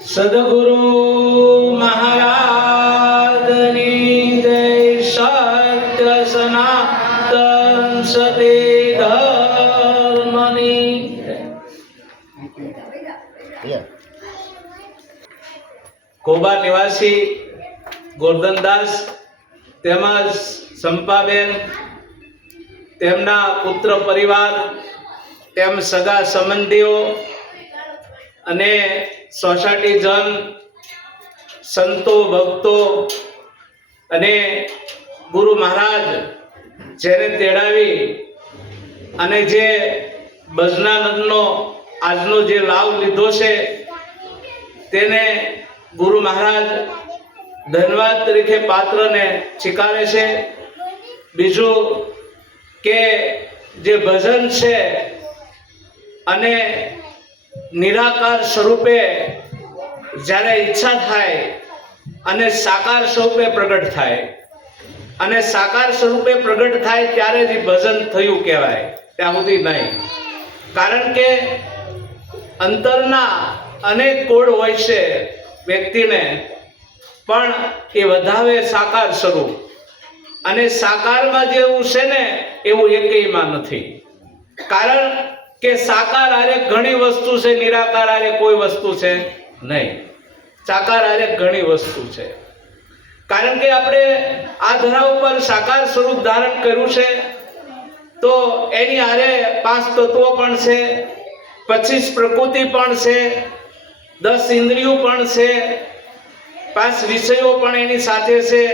સદગુરુ મહારાજની જય. સત્ય સનાતન સતી ધર્મની. કોબા નિવાસી ગોરધનદાસ તેમજ સંપાબેન, તેમના પુત્ર પરિવાર, તેમ સગા સંબંધીઓ અને સોસાયટી જન, સંતો, ભક્તો અને ગુરુ મહારાજ જેને તેડાવી અને જે ભજનાનંદનો આજનો જે લાભ લીધો છે તેને ગુરુ મહારાજ ધન્યવાદ તરીકે પાત્રને સ્વીકારે છે. બીજું કે જે ભજન છે અને નિરાકાર સ્વરૂપે જ્યારે ઈચ્છા થાય અને સાકાર સ્વરૂપે પ્રગટ થાય, અને સાકાર સ્વરૂપે પ્રગટ થાય ત્યારે જ ભજન થયું કહેવાય, ત્યાં સુધી નહીં. કારણ કે અંતરના અનેક કોડ હોય છે વ્યક્તિને, પણ એ વધાવે સાકાર સ્વરૂપ, અને સાકારમાં જેવું છે ને એવું એકેયમાં નથી. કારણ કે સાકાર આરે ઘણી વસ્તુ છે, નિરાકાર આરે કોઈ વસ્તુ છે નહીં. સાકાર આરે ઘણી વસ્તુ છે. કારણ કે આપણે આ ધરા ઉપર સાકાર સ્વરૂપ ધારણ કર્યું છે તો એની આરે 5 તત્વો પણ છે, 25 પ્રકૃતિ પણ છે, 10 ઇન્દ્રિયો પણ છે, 5 વિષયો પણ એની સાથે છે,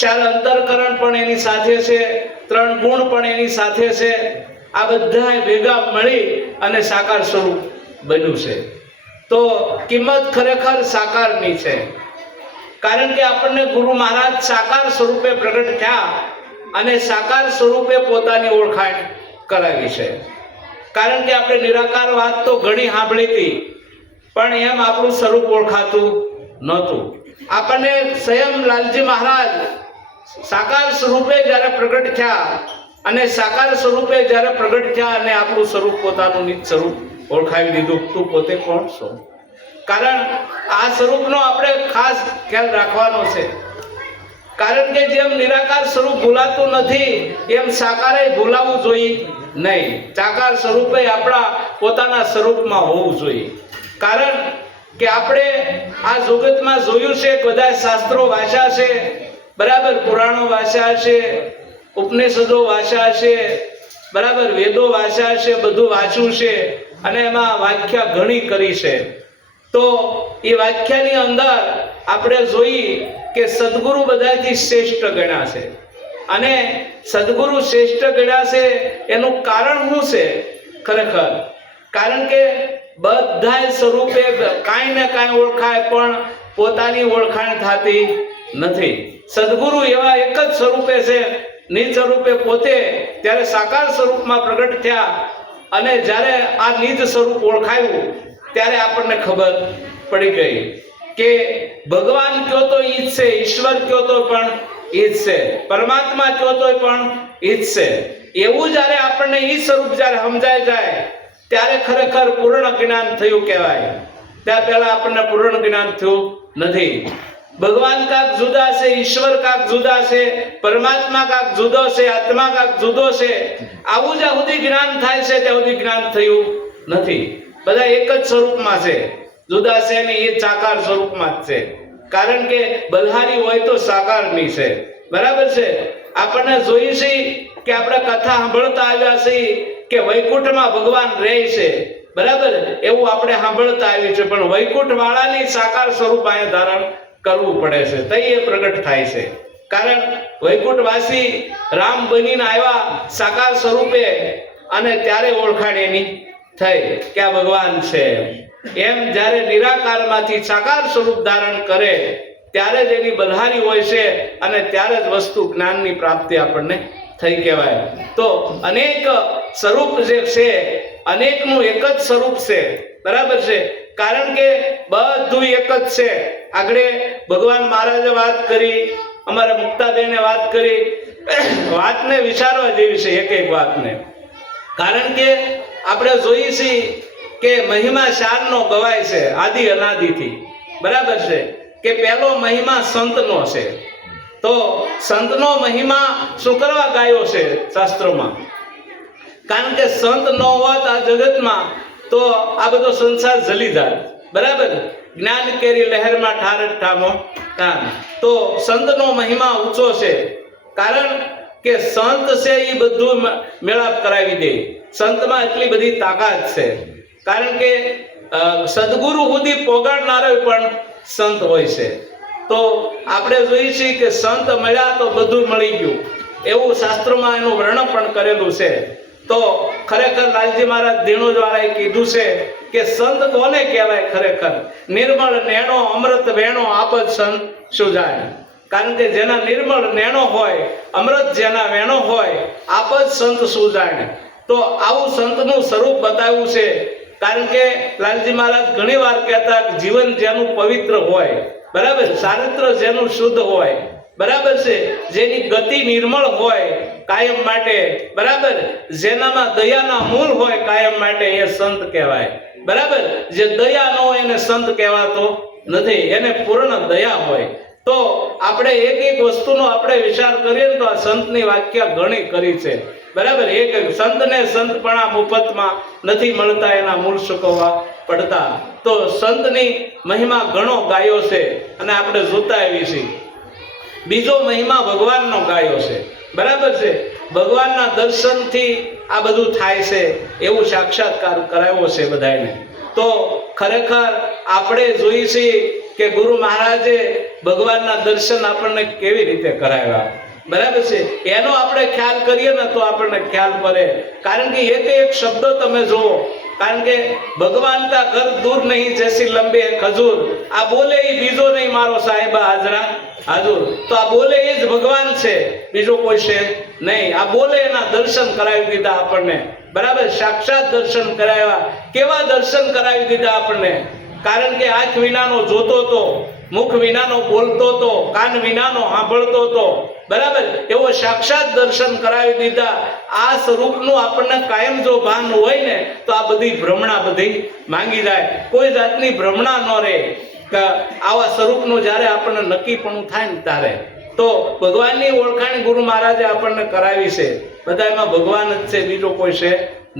4 અંતરકરણ પણ એની સાથે છે, 3 ગુણ પણ એની સાથે છે. આ બધા ભેગા મળી અને સાકાર સ્વરૂપ બન્યું છે. તો કિંમત ખરેખર સાકારની છે. કારણ કે આપણને ગુરુ મહારાજ સાકાર સ્વરૂપે પ્રગટ થયા અને સાકાર સ્વરૂપે પોતાની ઓળખાણ કરાવી છે. કારણ કે આપણે નિરાકાર વાત તો ઘણી સાંભળી હતી, પણ એમ આપણું સ્વરૂપ ઓળખાતું નહોતું. આપણને સ્વયં લાલજી મહારાજ સાકાર સ્વરૂપે જ્યારે પ્રગટ થયા અને સાકાર સ્વરૂપે જ્યારે પ્રગટ થયા અને આપણું સ્વરૂપ પોતાનું નિજ સ્વરૂપ ઓળખાવી દીધું. તું પોતે કોણ છો? કારણ આ સ્વરૂપનો આપણે ખાસ ખ્યાલ રાખવાનો છે. કારણ કે જેમ નિરાકાર સ્વરૂપ ભૂલાતું નથી એમ સાકારે ભૂલાવું જોઈએ નહીં. સાકાર સ્વરૂપે આપણા પોતાના સ્વરૂપમાં હોવું જોઈએ. કારણ કે આપણે આ જગતમાં જોયું છે, બધા શાસ્ત્રો વાંચ્યા છે, બરાબર, પુરાણો વાંચ્યા છે, ઉપનિષદો વાંચ્યા છે, બરાબર, વેદો વાંચ્યા છે, બધું વાંચ્યું છે અને એમાં વ્યાખ્યા ઘણી કરી છે. તો એ વ્યાખ્યાની અંદર આપણે જોઈ કે સદગુરુ બધાથી શ્રેષ્ઠ ગણ્યા છે. અને સદગુરુ શ્રેષ્ઠ ગણ્યા છે એનું કારણ શું છે? ખરેખર કારણ કે બધા સ્વરૂપે કાંઈ ને કાંઈ ઓળખાય, પણ પોતાની ઓળખાણ થતી નથી. સદગુરુ એવા એક જ સ્વરૂપે છે, નિજ સ્વરૂપે પોતે ત્યારે સાકાર સ્વરૂપમાં પ્રગટ થયા અને જ્યારે આ નિજ સ્વરૂપ ઓળખાયું ત્યારે આપણને ખબર પડી ગઈ કે ભગવાન કયો તો ઈ જ છે, ઈશ્વર કયો તો પણ ઈ જ છે, પરમાત્મા કયો તો પણ ઈ જ છે. એવું જ્યારે આપણને ઈ સ્વરૂપ જ્યારે સમજાય જાય ત્યારે ખરેખર પૂર્ણ જ્ઞાન થયું કહેવાય. ત્યાં પહેલા આપણને પૂર્ણ જ્ઞાન થયું નથી. ભગવાન કાક જુદા છે, ઈશ્વર કાક જુદા છે, પરમાત્મા કાક જુદો છે, આત્મા કાક જુદો છે, આવું જ્યાં સુધી જ્ઞાન થાય છે ત્યાં સુધી જ્ઞાન થયું નથી. બધા એક જ સ્વરૂપમાં છે, જુદા છે ને એ સાકાર સ્વરૂપમાં જ છે. કારણ કે બલહારી હોય તો સાકારની છે, બરાબર છે. આપણને જોઈએ છે કે આપણે કથા સાંભળતા આવ્યા છીએ કે વૈકુંઠમાં ભગવાન રહે છે, બરાબર, એવું આપણે સાંભળતા આવ્યું છે, પણ વૈકુંઠ વાળાની સાકાર સ્વરૂપ અહીંયા ધારણ કરવું પડે છે, તો એ પ્રગટ થાય છે. કારણ વૈકુંઠવાસી રામ બનીને આવ્યા સાકાર સ્વરૂપે અને ત્યારે ઓળખાણ એની થઈ કે આ ભગવાન છે. એમ જ્યારે નિરાકારમાંથી સાકાર સ્વરૂપ ધારણ કરે ત્યારે જ એની બલહારી હોય છે અને ત્યારે જ વસ્તુ જ્ઞાનની પ્રાપ્તિ આપણને થઈ કહેવાય. તો અનેક સ્વરૂપ જે છે, અનેકનું એક જ સ્વરૂપ છે, બરાબર છે. કારણ કે બધું એક જ છે. આગળ ભગવાન મહારાજે વાત કરી, અમારા મુક્તાબેને વાત કરી, વાતને વિચારવા જેવી છે એક એક વાતને. કારણ કે આપણે જોઈએ છીએ કે મહિમા શાનનો ગવાય છે આદિ અનાદિથી, બરાબર છે, કે પહેલો મહિમા સંતનો છે. તો સંતનો મહિમા શું કરવા ગાયો છે શાસ્ત્રોમાં? કારણ કે સંત ન હોત આ જગતમાં તો આ બધો સંસાર જલી જાય, બરાબર. જ્ઞાન કેરી લહેરમાં ઠાર ઠામો કાન. તો સંતનો મહિમા ઊંચો છે, કારણ કે સંત છે એ બધું મેળાપ કરાવી દે. સંતમાં એટલી બધી તાકાત છે, કારણ કે સદગુરુ સુધી પોગાડનારો પણ સંત હોય છે. તો આપણે જોઈએ છીએ કે સંત મળ્યા તો બધું મળી ગયું, એવું શાસ્ત્રોમાં એનું વર્ણન પણ કરેલું છે. તો ખરેખર લાલજી મહારાજ ધીણોજવાળાએ કીધું છે કે સંત કોને કહેવાય? ખરેખર નિર્મળ નેણો અમૃત વેણો આપત સંત સુજાય. કારણ કે જેના નિર્મળ નેણો હોય, અમૃત જેના વેણો હોય, આપત સંત સુજાય. તો આવું સંતનું સ્વરૂપ બતાવ્યું છે. કારણ કે લાલજી મહારાજ ઘણી વાર કહેતા જીવન જેનું પવિત્ર હોય, બરાબર, ચારિત્ર જેનું શુદ્ધ હોય, બરાબર છે, જેની ગતિ નિર્મળ હોય કાયમ માટે, બરાબર, જેનામાં દયાના મૂળ હોય કાયમ માટે, એ સંત કહેવાય. બરાબર. જે દયા ન હોય એને સંત કહેવાતો નથી, એને પૂર્ણ દયા હોય. તો આપણે એક એક વસ્તુનો આપણે વિચાર કરીએ ને તો આ સંતની વાક્યા ઘણી કરી છે, બરાબર. એક સંતને સંતપણા મુફતમાં નથી મળતા, એના મૂળ ચૂકવવા પડતા. તો સંતની મહિમા ઘણો ગાયો છે અને આપણે જોતા આવી છીએ. બીજો મહિમા ભગવાનનો ગાયો છે, બરાબર છે. ભગવાનના દર્શનથી આ બધું થાય છે એવું સાક્ષાત્કાર કરાવ્યો છે બધાને. તો ખરેખર આપણે જોઈએ છીએ કે ગુરુ મહારાજે ભગવાનના દર્શન આપણને કેવી રીતે કરાવ્યા, બરાબર છે. એનો આપણે ખ્યાલ કરીએ ને તો આપણને ખ્યાલ પડે. કારણ કે એક એક શબ્દો તમે જુઓ, કારણ કે ભગવાન કા ઘર દૂર નહીં જૈસી લંબે ખજૂર, આ બોલે એ બીજો નહીં મારો સાહેબા હાજરા હાજુર. તો આ બોલે એ જ ભગવાન છે, બીજો કોઈ છે નહીં. આ બોલે એના દર્શન કરાવી દીધા આપણને, બરાબર. સાક્ષાત દર્શન કરાવ્યા. કેવા દર્શન કરાવી દીધા આપણને? કારણ કે આંખ વિનાનો જોતો તો, મુખ વિનાનો બોલતો તો, કાન વિનાનો સાંભળતો તો, બરાબર. એવો સાક્ષાત દર્શન કરાવી દીધા. આ સ્વરૂપનું આપણને કાયમ જો ભાન હોય ને તો આ બધી ભ્રમણા બધી માંગી જાય. કોઈ જાતની ભ્રમણા ન રહે. આવા સ્વરૂપનું જ્યારે આપણને નક્કીપણું થાય ને ત્યારે તો ભગવાનની ઓળખાણ ગુરુ મહારાજે આપણને કરાવી છે. બધા એમાં ભગવાન જ છે, બીજો કોઈ છે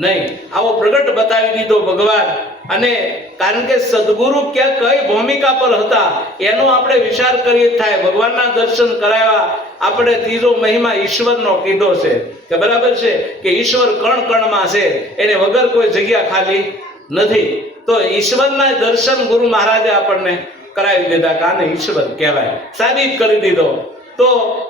નહીં. આવો પ્રગટ બતાવી દીધો ભગવાન. અને કારણ કે સદગુરુ ક્યાં કઈ ભૂમિકા પર હતા એનો આપણે વિચાર કરીએ થાય. ભગવાનના દર્શન કરાવ્યા. આપણે ત્રીજો મહિમા ઈશ્વરનો કીધો છે કે બરાબર છે કે ઈશ્વર કણ કણમાં છે, એને વગર કોઈ જગ્યા ખાલી નથી. તો ઈશ્વરના દર્શન ગુરુ મહારાજે આપણને કરાવી દીધા કે આને ઈશ્વર કહેવાય, સાબિત કરી દીધો. તો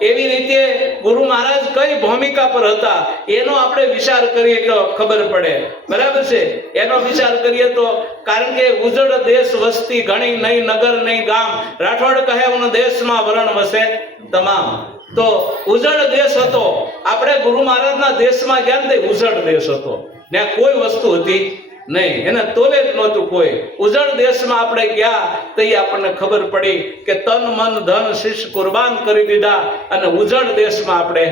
એવી રીતે ગુરુ મહારાજ કઈ ભૂમિકા પર હતા એનો આપણે વિચાર કરીએ તો ખબર પડે, બરાબર છે. એનો વિચાર કરીએ તો કારણ કે ઉજળ દેશ વસ્તી ઘણી, નહીં નગર નહીં ગામ, રાઠોડ કહે ઉન દેશમાં વરણ વસે તમામ. તો ઉજળ દેશ હતો. આપણે ગુરુ મહારાજના દેશમાં ગયા ને ઉજળ દેશ હતો, ત્યાં કોઈ વસ્તુ હતી નહીં, એને તોલે જ નહોતું કોઈ. ઉજળ દેશમાં આપણે ગયા તો આપણને ખબર પડી કે તન મન ધન શીશ કુરબાન કરી દીધા અને ઉજળ દેશમાં આપણે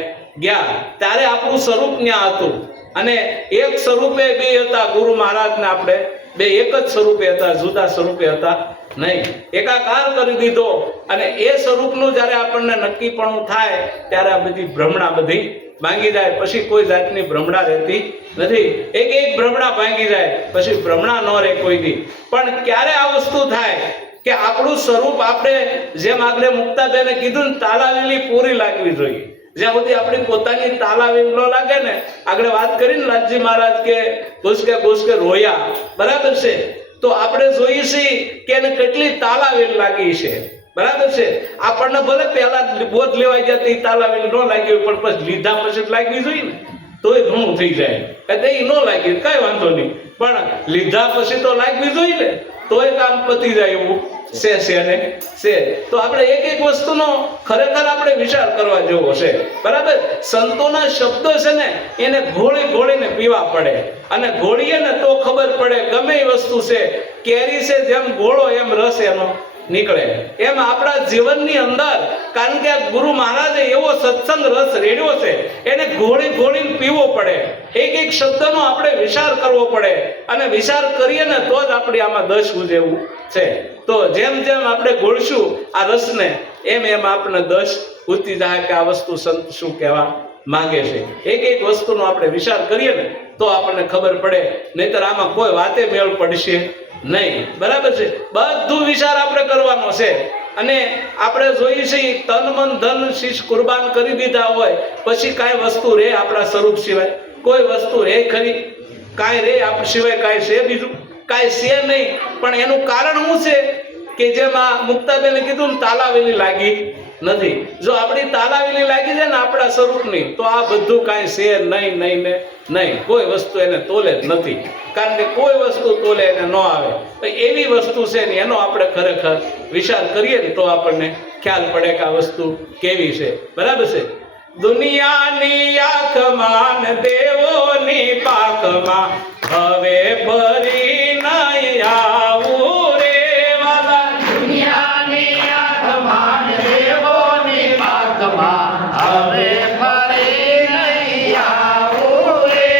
ગયા. ત્યારે આપણું સ્વરૂપ ત્યાં હતું અને એક સ્વરૂપે બે હતા ગુરુ મહારાજને. આપણે બે એક જ સ્વરૂપે હતા, જુદા સ્વરૂપે હતા નહીં. એકાકાર કરી દીધો. અને એ સ્વરૂપનું જ્યારે આપણને નક્કીપણું થાય ત્યારે આ બધી ભ્રમણા બધી ભાંગી જાય. પછી કોઈ જાતની ભ્રમણા રહેતી નથી. એક એક ભ્રમણા ભાંગી જાય, પછી ભ્રમણા ન રહે કોઈ દી. પણ ક્યારે આ વસ્તુ થાય કે આપણું સ્વરૂપ આપણે જેમ આગળ મુક્તાબેને કીધું ને, તાલાવેલી પૂરી લાગવી જોઈએ. જ્યાં સુધી આપણી પોતાની તાલાવેલ ન લાગે ને, આગળ વાત કરીને લાલજી મહારાજ કે ઘૂસકે રોયા, બરાબર છે. તો આપણે જોઈએ છીએ કે એને કેટલી તાલાવેલ લાગી છે, બરાબર છે. આપણને ભલે પહેલા બોધ લેવાઈ જતી તાલાવેલ ન લાગી હોય, પણ પછી લીધા પછી લાગવી જોઈએ ને, તોય ઘણું થઈ જાય. એટલે એ ન લાગી કઈ વાંધો નહીં, પણ લીધા પછી તો લાગવી જોઈએ ને, તોય કામ પતી જાય એવું છે. તો આપણે એક એક વસ્તુનો ખરેખર આપણે વિચાર કરવા જેવો છે, બરાબર. સંતોના શબ્દો છે ને એને ઘોળીને પીવા પડે. અને ઘોળીએ ને તો ખબર પડે ગમે એ વસ્તુ છે. કેરી છે જેમ ઘોળો એમ રસ એનો નીકળે. એમ આપણા જીવનની અંદર, કારણ કે આ ગુરુ મહારાજે એવો સત્સંગ રસ રેડ્યો છે, એને ઘોળી ઘોળીને પીવો પડે. એક એક શબ્દનો આપણે વિચાર કરવો પડે, અને વિચાર કરીએ ને તો જ આપણી આમાં દશ ઉજેવું છે. તો જેમ જેમ આપણે ઘોળશું આ રસને, એમ એમ આપણે દશ ઉતરી જાય કે આ વસ્તુ સંત શું કહેવા માંગે છે. એક એક વસ્તુનો આપણે વિચાર કરીએ ને તો આપણને ખબર પડે, નહીતર આમાં કોઈ વાતે મેળ પડશે નહીં. બરાબર છે? બધું વિચાર આપણે કરવાનો છે. અને આપણે જોઈએ છીએ તન મન ધન શીશ કુરબાન કરી દીધા હોય પછી કાંઈ વસ્તુ રે આપણા સ્વરૂપ સિવાય? કોઈ વસ્તુ રે ખરી? કાંઈ રે આપ સિવાય કાંઈ છે? બીજું કાંઈ છે નહીં. પણ એનું કારણ શું છે કે જેમ આ મુક્તાબેને કીધું ને, તાલાવેલી લાગી નથી. જો આપણી તાલાવેલી લાગી જાય ને આપણા સ્વરૂપની, તો આ બધું કાંઈ છે નહીં નહીં ને નહીં. કોઈ વસ્તુ એને તોલે જ નથી, કારણ કે કોઈ વસ્તુ તોલે એને ન આવે. તો એવી વસ્તુ છે ને એનો આપણે ખરેખર વિચાર કરીએ ને તો આપણને ખ્યાલ પડે કે આ વસ્તુ કેવી છે. બરાબર છે? દુનિયાની આંખમાં ને દેવોની પાકમાં હવે ફરી નહીં આવું રે વાલા. દુનિયાની આંખમાં ને દેવોની પાકમાં હવે ફરી નહીં આવું રે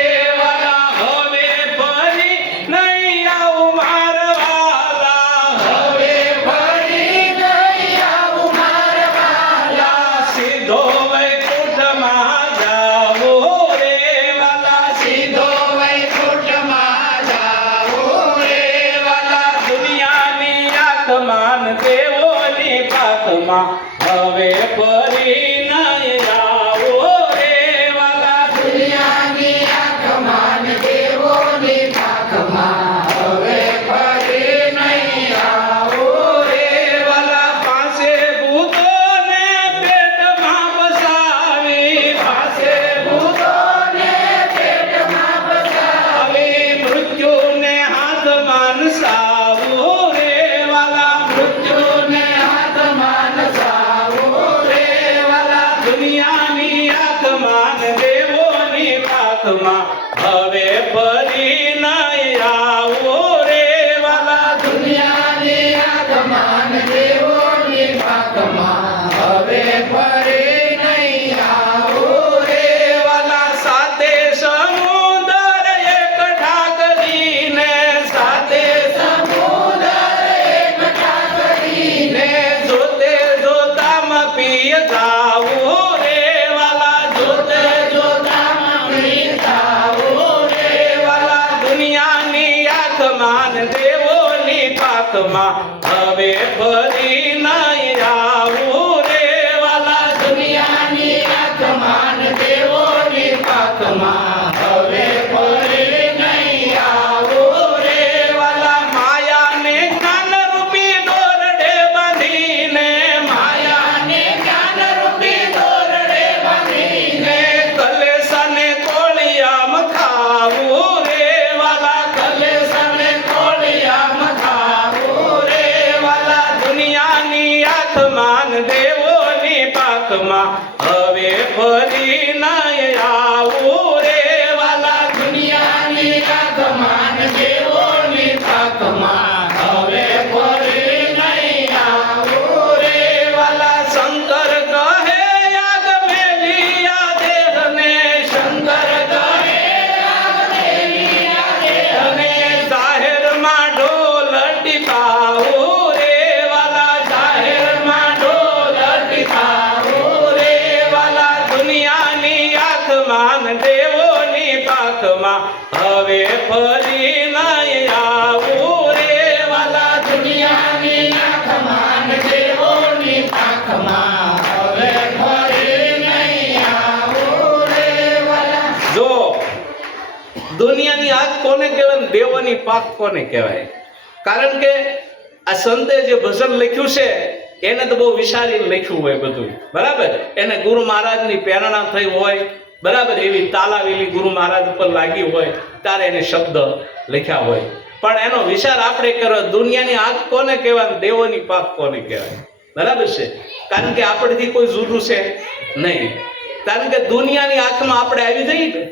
વાલા. હવે ફરી નહીં આવું મારા વાલા. હવે ફરી નહીં આવું મારા વાલા. સીધો વૈકુંઠમાં જાવું રે વાલા. સીધો વૈકુંઠમાં જાવું રે વાલા. દુનિયાની આંખમાં ને દેવોની પાકમાં હવે ફરી નહીં આવો રે વાલા. દુનિયાની આંખમાં ને દેવોની પાકમાં હવે ફરી નહીં આવું રે વાલા. પાસે ભૂતોને પેટમાં બસાવી, પાસે ભૂતોને પેટમાં બસાવી, મૃત્યુને હાથમાં નસાવું રે વાલા. મૃત્યુને હાથમાં નસાવું રે વાલા. દુનિયાની આંખમાં ને દેવોની પાકમાં હવે ફરી નહીં આવો રે વાલા. દુનિયાની આંખમાં ને દેવોની પાકમાં હવે ફરી નહીં આવું રે વાલા. સાથે સમુદર એકઠા કરીને, સાથે સમુદર એકઠા કરીને, જોતે જોતામાં પીએ જાવું રે વાલા. જોતે જોતામાં પી જાવું રે વાલા. દુનિયાની આંખમાં ને દેવોની પાકમાં હવે ફરી નહીં આવું રે વાલા. દુનિયાની આંખમાં ને દેવોની પાકમાં હવે ફરી નહીં આવું રે વાલા. માયાને જ્ઞાન રૂપી દોરડે બાંધીને, માયાને જ્ઞાનરૂપી દોરડે બાંધીને, કલેશાને કોળિયામાં ખાવું રે વાલા. કલેશને કોળિયામાં ખાવું રે વાલા. દુનિયાની આંખમાં ને દેવોની પાકમાં હવે ફરી નહીં આવું રે વાલા. દુનિયાની આંખમાં ને દેવોની પાકમાં હવે ફરી નહીં આવું રે વાલા. શંકર કહે યાદ મેલી આ દેહને, શંકર કહે દેવી આ દેહને, જાહેરમાં ઢોલ ટીપાવું રે વાલા. જાહેરમાં ઢોલ ટીપાવું રે વાલા. દુનિયાની આંખમાં ને દેવોની પાકમાં હવે ફરી નહીં આવું રે વાલા. દુનિયાની આંખમાં ને દેવોની પાકમાં હવે ફરી નહીં આવું રે વાલા. જો દુનિયાની આંખ કોને કહેવાય ને દેવોની પાક કોને કહેવાય? કારણ કે આ સંતે જે ભજન લખ્યું છે એને તો બહુ વિચારીને લખ્યું હોય બધું. બરાબર? એને ગુરુ મહારાજની પ્રેરણા થઈ હોય, બરાબર, એવી તાલાવેલી ગુરુ મહારાજ ઉપર લાગી હોય ત્યારે એને શબ્દ લખ્યા હોય. પણ એનો વિચાર આપણે કર્યો, દુનિયાની આંખ કોને કહેવાય, દેવોની પાક કોને કહેવાય? બરાબર છે? કારણ કે આપણથી કોઈ જુદું છે નહીં. કારણ કે દુનિયાની આંખમાં આપણે આવી જઈએ ને,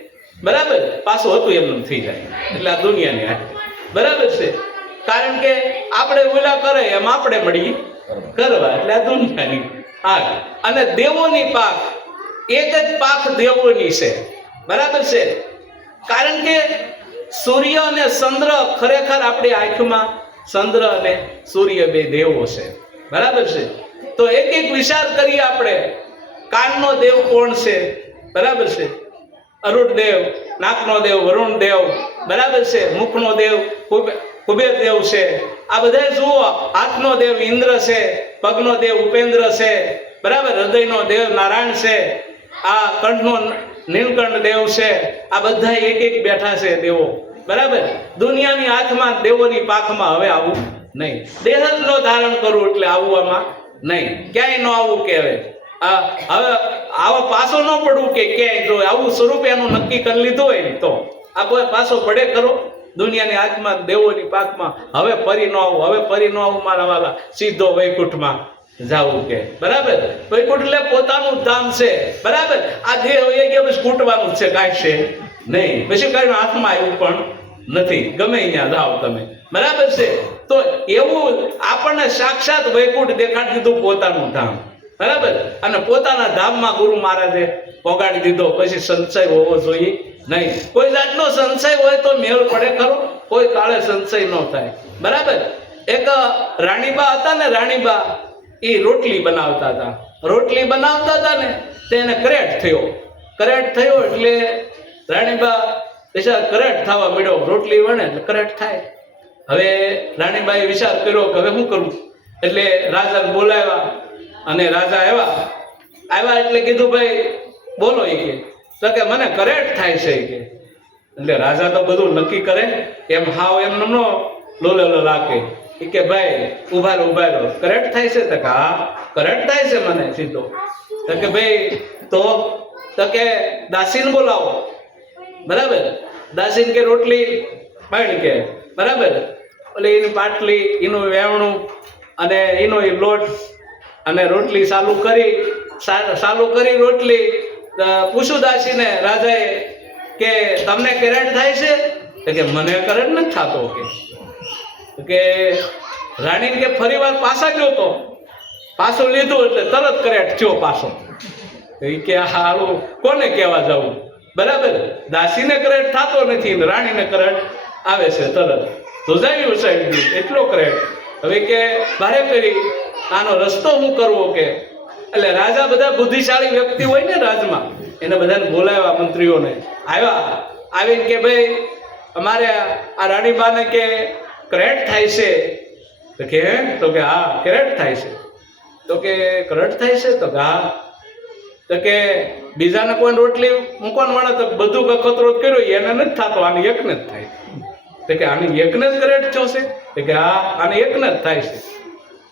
બરાબર, પાછું હતું એમનું થઈ જાય. એટલે આ દુનિયાની આંખ, બરાબર છે? કારણ કે આપણે ઓલા કરે એમ આપણે મળીએ, કરવા, એટલે આ દુનિયાની આગ. અને દેવોની પાક, એક જ પાક દેવોની છે, બરાબર છે. કારણ કે સૂર્ય અને ચંદ્ર ખરેખર આપણી આંખમાં ચંદ્ર અને સૂર્ય બે દેવો છે, બરાબર છે. તો એક એક વિચાર કરીએ આપણે. કાનનો દેવ કોણ છે? બરાબર છે, અરુણ દેવ. નાકનો દેવ વરુણ દેવ, બરાબર છે. મુખનો દેવ કુબેર દેવ છે. આ બધા જુઓ. હાથનો દેવ ઇન્દ્ર છે, પગનો દેવ ઉપેન્દ્ર છે, બરાબર. હૃદયનો દેવ નારાયણ છે, આ કંઠનો નીલકંઠ દેવ છે. આ બધા એક એક બેઠા છે દેવો, બરાબર. દુનિયાની હાથમાં દેવોની પાખમાં હવે આવું નહીં. દેહ જ નો ધારણ કરવું એટલે આવવામાં નહીં, ક્યાંય ન આવવું કે હવે આવા પાછો ન પડવું કે ક્યાંય. જો આવું સ્વરૂપ એનું નક્કી કરી લીધું હોય ને તો આ કોઈ પાછો પડે કરો. દુનિયાની હાથમાં દેવોની પાકમાં હવે ફરી ન આવું, હવે ફરી ન આવું મારા વાલા, સીધો વૈકુંઠમાં જાવું કે, બરાબર. વૈકુંઠ એટલે પોતાનું ધામ છે, બરાબર. આ દેહ એ કે બસ કૂટવાનું છે, કાંઈ છે નહીં, પછી કાંઈ હાથમાં આવ્યું પણ નથી. ગમે અહીંયા જાઓ તમે, બરાબર છે. તો એવું આપણને સાક્ષાત વૈકુંઠ દેખાડી દીધું, પોતાનું ધામ, બરાબર. અને પોતાના ધામમાં ગુરુ મહારાજે પોગાડી દીધો. પછી સંશય હોવો જોઈએ નહીં. કોઈ જાતનો સંશય હોય તો મેળ પડે ખરો, કોઈ કાળે સંશય ન થાય, બરાબર. એક રાણીબા હતા ને, રાણીબા એ રોટલી બનાવતા હતા. રોટલી બનાવતા હતા ને તેને કરેટ થયો. કરેટ થયો એટલે રાણીબા વિચાર કરેટ થવા મળ્યો. રોટલી વણે એટલે કરેટ થાય. હવે રાણીબાએ વિચાર કર્યો કે હવે શું કરવું. એટલે રાજાને બોલાવ્યા અને રાજા આવ્યા એટલે કીધું ભાઈ બોલો એ કે મને કરેટ થાય છે કે. એટલે રાજા તો બધું નક્કી કરે એમ હાવ એમ નો લોલેલો રાખે. કે ભાઈ ઉભા રહો, કરેટ થાય છે? તો કે હા કરેટ થાય છે મને સીધો. તો કે ભાઈ તો કે દાસીને બોલાવો, બરાબર. દાસીને કે રોટલી બાળી કે, બરાબર. એટલે એની પાટલી, એનું વેવણું અને એનો એ લોટ અને રોટલી ચાલુ કરી રોટલી પૂછું દાસીને રાજાએ કે તમને કરેટ થાય છે? તો કે મને કરેટ નથી થતો કે. રાણી કે ફરી વાર પાછા ગયો તો પાછો લીધો એટલે તરત કરેટ થયો પાછો. કે હાલું કોને કહેવા જવું, બરાબર. દાસીને કરેટ થતો નથી, રાણીને કરેટ આવે છે તરત. ધોજાયું સાહેબ એટલો કરેટ. હવે કે ભારે કરી આનો રસ્તો શું કરવો કે. એટલે રાજા બધા બુદ્ધિશાળી વ્યક્તિ હોય ને રાજમાં, એને બધાને બોલાવ્યા, મંત્રીઓને. આવીને કે ભાઈ અમારે આ રાણીબાને કે કરેટ થાય છે. તો કે હા કરેટ થાય છે. તો કે કરેટ થાય છે? તો કે હા. તો કે બીજાને કોઈ રોટલી મૂકવાનું વણે તો બધું કખતરો કર્યો, એને નથી થતો, આને એકને જ થાય. તો કે આની એકને જ કરેટ થયો છે? તો કે હા આને એકને જ થાય છે.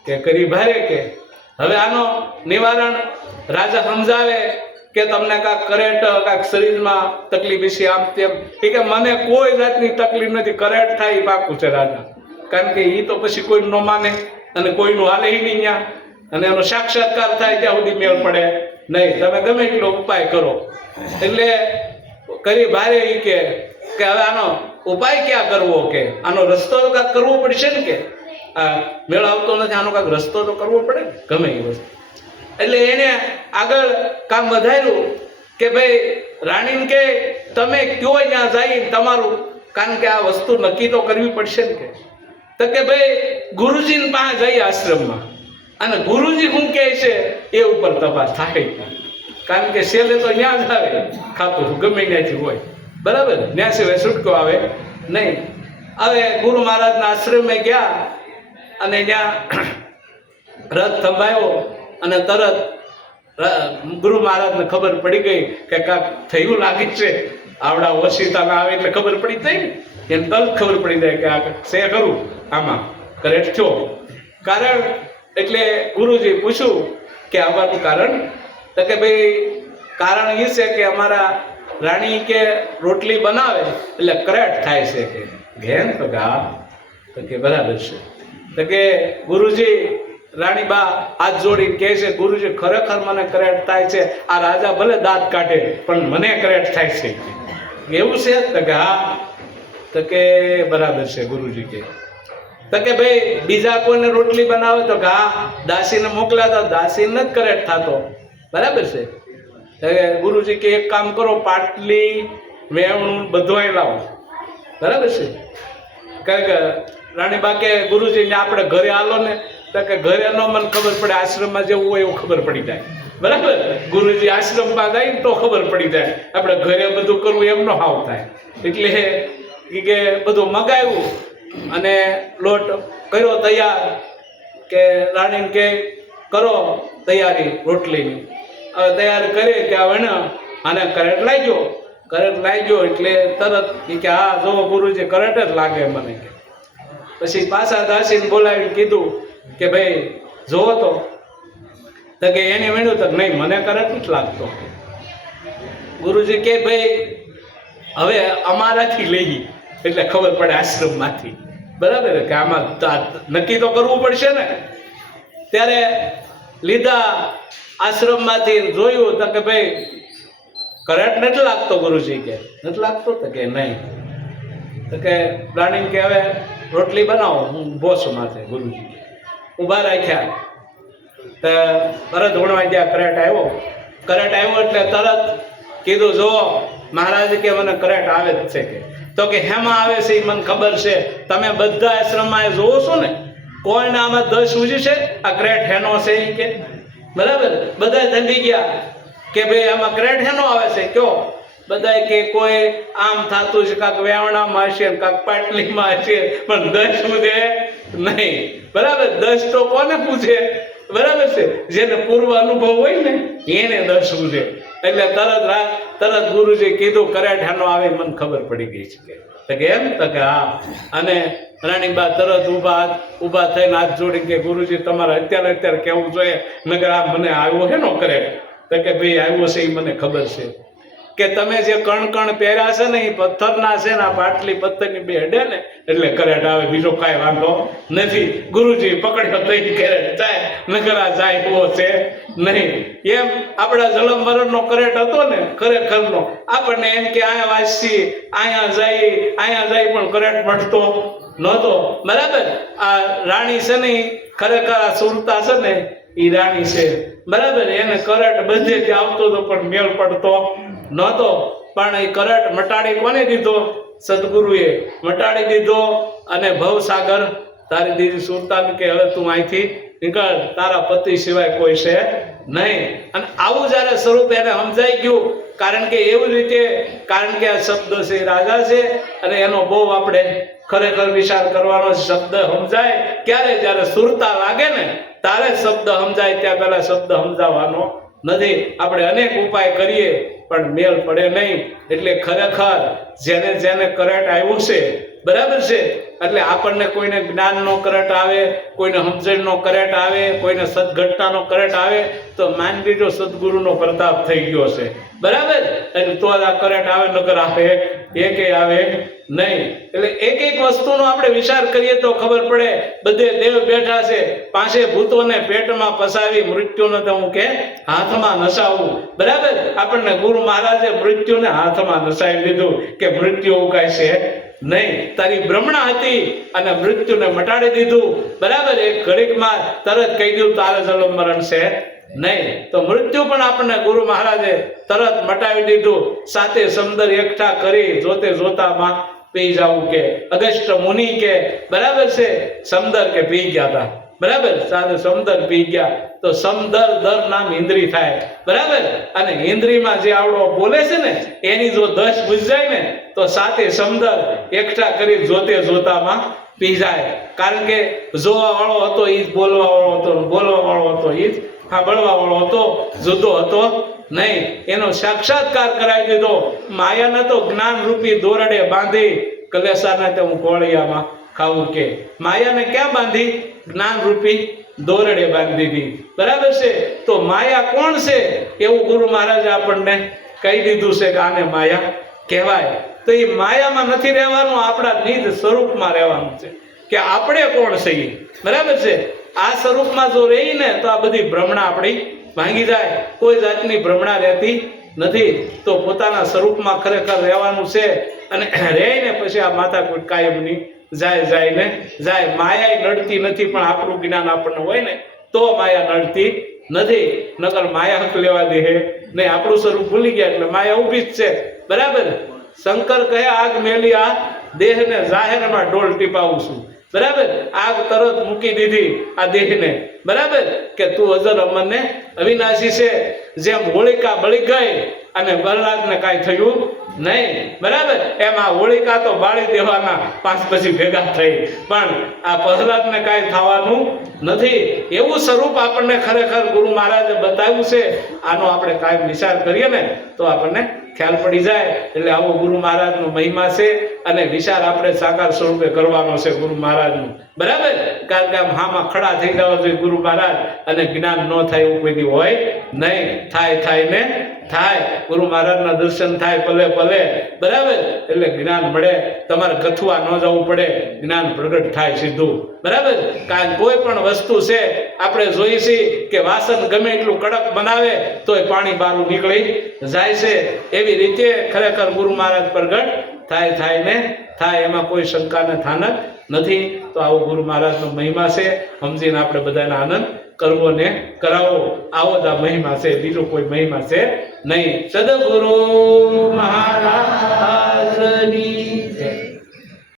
કે કરી ભારે કે હવે આનો નિવારણ રાજા સમજાવે કે તમને કાંક કરેટ કાંક શરીરમાં તકલીફ છે આમ તેમ. કે મને કોઈ જાતની તકલીફ નથી, કરેટ થાય એ પાકું છે રાજા. કારણ કે એ તો પછી કોઈ ન માને અને કોઈનું હાલે નહીં ત્યાં, અને એનો સાક્ષાત્કાર થાય ત્યાં સુધી મેળ પડે નહીં. તમે ગમે એટલો ઉપાય કરો. એટલે કરી ભારે એ કે હવે આનો ઉપાય ક્યાં કરવો કે આનો રસ્તો તો કાંઈક કરવો પડશે ને કે આ મેળ આવતો નથી, આનો કાંઈક રસ્તો તો કરવો પડે ને ગમે એ વસ્તુ. એટલે એને આગળ કામ વધાર્યું કે ભાઈ રાણીને કે તમે કયો ત્યાં જઈને તમારું, કારણ કે આ વસ્તુ નક્કી તો કરવી પડશે ને કે. તો કે ભાઈ ગુરુજીને પાસે જઈએ આશ્રમમાં, અને ગુરુજી શું કહે છે એ ઉપર તપાસ થાય. કારણ કે છેલ્લે તો ત્યાં જ આવે ખાતું, ગમે ત્યાંથી હોય, બરાબર. ત્યાં સિવાય છૂટકો આવે નહીં. હવે ગુરુ મહારાજના આશ્રમે ગયા અને ત્યાં રથ થંભાયો અને તરત ગુરુ મહારાજને ખબર પડી ગઈ કે કાંક થયું લાગે છે. આવડા ઓશિતામાં આવે એટલે ખબર પડી જાય ને, એને તરત ખબર પડી જાય કે આ છે ખરું આમાં કરેક્ટ થયો. કારણ એટલે ગુરુજી પૂછ્યું કે આવવાનું કારણ? તો કે ભાઈ કારણ એ છે કે અમારા રાણી કે રોટલી બનાવે એટલે કરેક્ટ થાય છે કે. ઘેન તો કે હા. તો કે બરાબર છે. તો કે ગુરુજી રાણીબા હાથ જોડી કહે છે ગુરુજી ખરેખર મને કરેક્ટ થાય છે. આ રાજા ભલે દાંત કાઢે પણ મને કરેક્ટ થાય છે. એવું છે? તો કે હા. તો કે બરાબર છે ગુરુજી કે. તો કે ભાઈ બીજા કોઈને રોટલી બનાવે તો કે હા દાસીને મોકલ્યા તો દાસીને જ કરેક્ટ થતો, બરાબર છે. હવે ગુરુજી કે એક કામ કરો, પાટલી વેવણું બધું અહીં લાવો, બરાબર છે. કારણ કે રાણીબા કે ગુરુજીને આપણે ઘરે આલો ને, તો કે ઘરે ન મને ખબર પડે, આશ્રમમાં જેવું હોય એવું ખબર પડી જાય, બરાબર. ગુરુજી આશ્રમમાં જાય ને તો ખબર પડી જાય, આપણે ઘરે બધું કરવું એમ ન હાવ થાય. એટલે કે બધું મગાવ્યું અને લોટ કર્યો તૈયાર, કે રાણીને કે કરો તૈયારી રોટલીની. હવે તૈયાર કરી કે હવે ને આને કરેટ લાગ્યો, કરેટ લાગ્યો એટલે તરત કે હા જો ગુરુજી કરેટ જ લાગે મને. કે પછી પાછા દાસીને બોલાવીને કીધું કે ભાઈ જોવો તો કે એને મેળ્યું તો નહીં મને કરેટ નથી લાગતો. ગુરુજી કે ભાઈ હવે અમારાથી લઈ એટલે ખબર પડે આશ્રમમાંથી, બરાબર કે આમાં નક્કી તો કરવું પડશે ને. ત્યારે લીધા આશ્રમમાંથી, જોયું તો કે ભાઈ કરેટ નથી લાગતો. ગુરુજી કે નથી લાગતો તો કે નહીં. તો કે રાણી કે હવે રોટલી બનાવો, હું ઊભો છું માથે. ગુરુજી ઊભા રાખ્યા તો તરત વણવા ગયા, કરેટ આવ્યો. કરેટ આવ્યો એટલે તરત કીધું જો મહારાજ કે મને કરેટ આવે જ છે. કે તો કે હેમાં આવે છે એ મને ખબર છે, તમે બધા આશ્રમમાં જોવો છો ને, કોઈને આમાં 10 ઉજી છે આ કરેટ હેનો છે એ કે, બરાબર. બધા ધંડી ગયા કે ભાઈ આમાં કરેટ હેનો આવે છે કયો. બધા કે કોઈ આમ થતું છે, કાંક વેવણામાં હશે, કાંક પાટલીમાં હશે, પણ 10 પૂછે નહીં, બરાબર. 10 તો કોને પૂછે, બરાબર છે, જેને પૂર્વ અનુભવ હોય ને એને 10 પૂછે. એટલે તરત ગુરુજી કીધું કરેટ હેનો આવે મને ખબર પડી ગઈ છે. કે એમ તો કે હા. અને રાણીબા તરત ઊભા થઈને હાથ જોડી કે ગુરુજી તમારે અત્યારે કહેવું જોઈએ, નગર આ મને આવ્યો હે નો કરેટ. તો કે ભાઈ આવ્યો છે એ મને ખબર છે, કે તમે જે કણ પહેર્યા છે ને એ પથ્થરના છે ને, આ પાટલી પથ્થરની બે હડે ને એટલે કરેટ આવે, બીજો કાંઈ વાંધો નથી. ગુરુજી પકડ્યો તો કરેટ જાય, નગરા જાય એવો છે નહીં. એમ આપણા જલમ મરણનો કરેટ હતો ને ખરેખરનો, આપણને એમ કે અહીંયા વાંચી અહીંયા જાય પણ કરેટ મળતો નહોતો, બરાબર. આ રાણી છે ને ખરેખર આ સુરતા છે ને એ રાણી છે, બરાબર. એને કરેટ બધેથી આવતો હતો પણ મેળ પડતો નહોતો. પણ એ કરેટ મટાડી કોને દીધો? સદગુરુએ મટાડી દીધો. અને ભવસાગર તારી દીદી સુરતાને કે હવે તું અહીંથી નીકળ, તારા પતિ સિવાય કોઈ છે નહીં. અને આવું જ્યારે સ્વરૂપ એને સમજાઈ ગયું, કારણ કે એવી રીતે, કારણ કે આ શબ્દ છે રાજા છે અને એનો બહુ આપણે ખરેખર વિચાર કરવાનો. શબ્દ સમજાય ક્યારે? જ્યારે સુરતા લાગે ને તારે શબ્દ સમજાય, ત્યાં પહેલા શબ્દ સમજાવવાનો નથી. આપણે અનેક ઉપાય કરીએ પણ મેળ પડે નહીં. એટલે ખરેખર જેને કરેટ આવ્યું છે, બરાબર છે, એટલે આપણને કોઈને જ્ઞાનનો કરેટ આવે, કોઈને સમજણનો કરેટ આવે, કોઈને સદઘટનાનો કરેટ આવે તો માની લીધો સદગુરુનો પ્રતાપ થઈ ગયો છે, બરાબર. એટલે તો આ કરેટ આવે, નકર આવે એકે આવે નહીં. એટલે એક વસ્તુનો આપણે વિચાર કરીએ તો ખબર પડે. બધે દેવ બેઠા છે, પાસે ભૂતોને પેટમાં પસાવી મૃત્યુને તો હું કે હાથમાં નસાવું, બરાબર. આપણને ગુરુ મહારાજે મૃત્યુને હાથમાં નસાવી લીધું કે મૃત્યુ ઉકાય છે નહીં. તારી બ્રહ્મણા હતી અને મૃત્યુને મટાડી દીધું, બરાબર. એક ઘડીકમાં તરત કહી દીધું તારે જન્મ મરણ છે નહીં. તો મૃત્યુ પણ આપણને ગુરુ મહારાજે તરત મટાવી દીધું. સાથે સમદર એકઠા કરી જોતે જોતામાં પી જાવું કે અગસ્ત્ય મુનિ કે, બરાબર છે, સમદર કે પી ગયા હતા, બરાબર. સાથે સમદર પી ગયા તો સમદર દર નામ ઇન્દ્રી થાય, બરાબર. અને ઇન્દ્રીમાં જે આવડો બોલે છે ને એની જો 10 બુજ જાય ને તો સાથે સમદર એકઠા કરી જોતે જોતામાં પી જાય. કારણ કે જોવા વાળો હતો એ જ બોલવા વાળો હતો, બોલવા વાળો હતો એ જ સાંભળવા વાળો હતો, જુદો હતો નહીં. એનો સાક્ષાત્કાર કરાવી દીધો. માયાને તો જ્ઞાન રૂપી દોરડે બાંધી, કલેસાને તો હું કોળિયામાં ખાવું કે. માયાને ક્યાં બાંધી? જ્ઞાન રૂપી દોરડે બાંધી દીધી, બરાબર છે. તો માયા કોણ છે એવું ગુરુ મહારાજે આપણને કહી દીધું છે કે આને માયા કહેવાય. તો એ માયામાં નથી રહેવાનું, આપણા નિજ સ્વરૂપમાં રહેવાનું છે કે આપણે કોણ છીએ, બરાબર છે. આ સ્વરૂપમાં જો રહીને તો આ બધી ભ્રમણા આપણી ભાંગી જાય. કોઈ જાતની ભ્રમણા રહેતી નથી. તો પોતાના સ્વરૂપમાં ખરેખર રહેવાનું છે અને રહીને પછી આ માથાકૂટ કાયમની જાય જાય ને જાય. માયા નડતી નથી, પણ આપણું જ્ઞાન આપણને હોય ને તો માયા નડતી નથી. નકર માયા હક લેવા દે હે નહીં. આપણું સ્વરૂપ ભૂલી ગયા એટલે માયા ઊભી જ છે. બરાબર. શંકર કહે આગ મેલી આ દેહને જાહેરમાં ડોલ ટીપાવું છું. બરાબર. આગ તરત મૂકી દીધી આ દેહને. બરાબર. કે તું અજર અમર ને અવિનાશી છે. જેમ હોળિકા બળી ગઈ અને પ્રહલાદને કાંઈ થયું નહીં. બરાબર. એમાં હોળિકા તો બાળી દેવાના 5 પછી ભેગા થઈ, પણ આ પ્રહલાદને કાંઈ થવાનું નથી. એવું સ્વરૂપ આપણને ખરેખર ગુરુ મહારાજે બતાવ્યું છે. આનો આપણે કાંઈ વિચાર કરીએ ને તો આપણને ખ્યાલ પડી જાય. એટલે આવો ગુરુ મહારાજનો મહિમા છે અને વિચાર આપણે સાકાર સ્વરૂપે કરવાનો છે ગુરુ મહારાજનો. બરાબર. કારણ કે આમ હામાં ખડા થઈ જવા જોઈએ ગુરુ મહારાજ, અને જ્ઞાન ન થાય એવું કોઈ દી હોય નહીં. થાય ને થાય. ગુરુ મહારાજના દર્શન થાય પલે પલે. બરાબર. એટલે જ્ઞાન મળે. તમારે ગથવા ન જવું પડે, જ્ઞાન પ્રગટ થાય સીધું. બરાબર. કારણ કોઈ પણ વસ્તુ છે આપણે જોઈ છીએ કે વાસણ ગમે એટલું કડક બનાવે તોય પાણી બહાર નીકળી જાય છે. એવી રીતે ખરેખર ગુરુ મહારાજ પ્રગટ થાય ને થાય. એમાં કોઈ શંકાને થાનક નથી. તો આવો ગુરુ મહારાજનો મહિમા છે. સમજીને આપણે બધાને આનંદ કરવો ને કરાવો. આવો જ આ મહિમા છે, બીજો કોઈ મહિમા છે નહીં. સદગુરુ મહારાજ